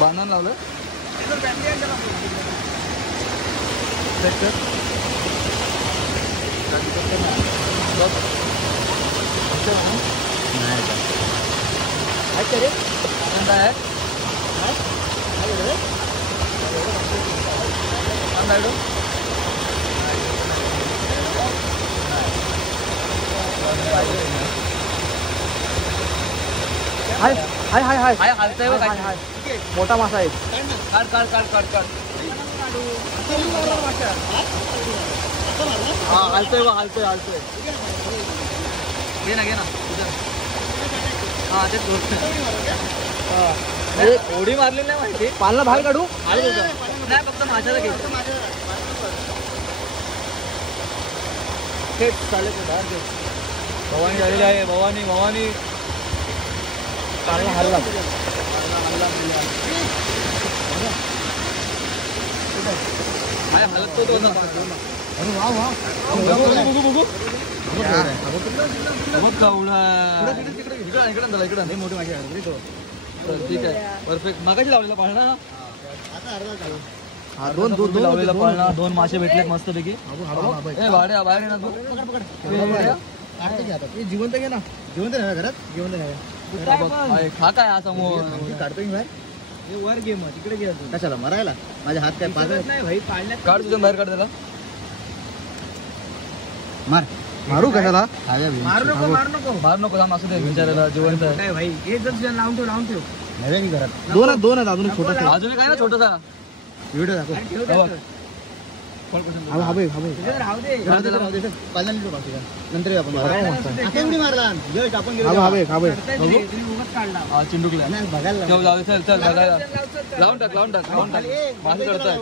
बांधून लावलं हाय हाय हाय हाय हाय हालतंय बघ हाय मोठा मासा आहे. काढ काढ काढ काढ काढ हा हालतोय बघ हालतोय हालतोय. घे ना हा तेच उडी मारली नाही माहिती पालना बाहेर काढू. नाही फक्त माझ्याला घे चालेल भवानी आलेली आहे भवानी भवानी पालना हल्ला हाय हलत तो ना इकडे मोठी माझी ठीक आहे परफेक्ट मागाशी लावलेला पाळणा हा दोन लावलेला पाळणा 2 मासे भेटलेत मस्त पैकी वाड्या बाहेर ना तू जिवंत घे ना जिवंत नाही घरात जिवंत नाही खा काय हा समोर काढतोय बाहेर वर घे मग तिकडे घे कशाला मरायला माझे हात काय पाजत नाही भाई पाळण्यात काढ तुझ्या बाहेर काढ त्याला मार मारू कशाला मारू नको थांब असू दे विचारायला जिवंत आहे भाई हे जर लावून ठेव नव्या घरात दोन आहेत अजून छोटा अजून काय ना छोटासा व्हिडिओ दाखव नंतर चिंडूकला चल बघायला लावून टाक मासे चढताय